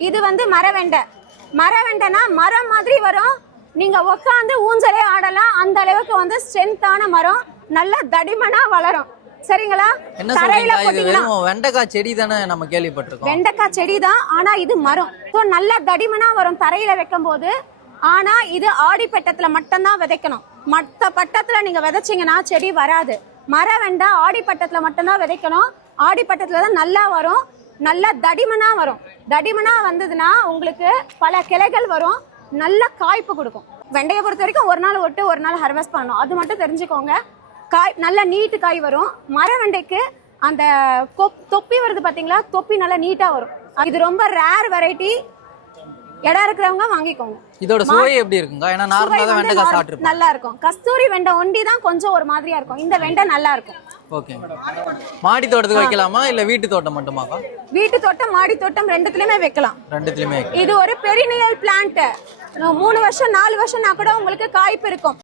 இது வந்து மரவெண்டை. மரவெண்டைனா மரம் மாதிரி வரும், நீங்க உட்காந்து ஊஞ்சலே ஆடலாம். அந்த அளவுக்கு வந்து ஸ்ட்ரென்த்தான மரம், நல்ல தடிமனா வளரும். சரிங்களா? தரையில போட்டீங்கன்னா வெண்டைக்காய் செடி தானே நம்ம கேள்விப்பட்டிருக்கோம். வெண்டைக்காய் செடி தான், ஆனா இது மரம். ஸோ நல்ல தடிமனா வரும் தரையில வைக்கும் போது. ஆனா இது ஆடி பட்டத்துல மட்டும்தான் விதைக்கணும். மற்ற பட்டத்துல நீங்க விதைச்சீங்கன்னா செடி வராது. மரவெண்டை ஆடி பட்டத்துல மட்டும்தான் விதைக்கணும். ஆடி பட்டத்துல தான் நல்லா வரும், நல்ல தடிமனா வரும். தடிமனா வந்ததுன்னா உங்களுக்கு பல கிளைகள் வரும், நல்ல காய்ப்பு கொடுக்கும். வெண்டையை பொறுத்த வரைக்கும் ஒரு நாள் ஒட்டு ஒரு நாள் ஹார்வெஸ்ட் பண்ணணும், அது மட்டும் தெரிஞ்சுக்கோங்க. காய் நல்ல நீட்டு காய் வரும். மரவெண்டைக்கு அந்த தொப்பி வருது பாத்தீங்களா, தொப்பி நல்லா நீட்டா வரும். இது ரொம்ப ரேர் வெரைட்டி. இடம் இருக்கிறவங்க வாங்கிக்கோங்க. இதோட சுவை எப்படி இருக்குங்க? ஏன்னா நார்மலா தான் வெண்டைக்காய் சாப்பிட்டுருப்போம். நல்லா இருக்கும். கஸ்தூரி வெண்டை ஒண்டி தான் கொஞ்சம் ஒரு மாதிரியா இருக்கும், இந்த வெண்டை நல்லா இருக்கும். ஓகே. மாடி தோட்டத்துக்கு வைக்கலாமா இல்ல வீட்டு தோட்டம் மட்டுமாக்கா? வீட்டு தோட்டம் மாடி தோட்டம் ரெண்டுத்துலயுமே வைக்கலாம். ரெண்டுத்துலயுமே. இது ஒரு பெரினியல் பிளான்ட். 3 வருஷம் 4 வருஷம்னா கூட உங்களுக்கு காய்ப்பு இருக்கும்.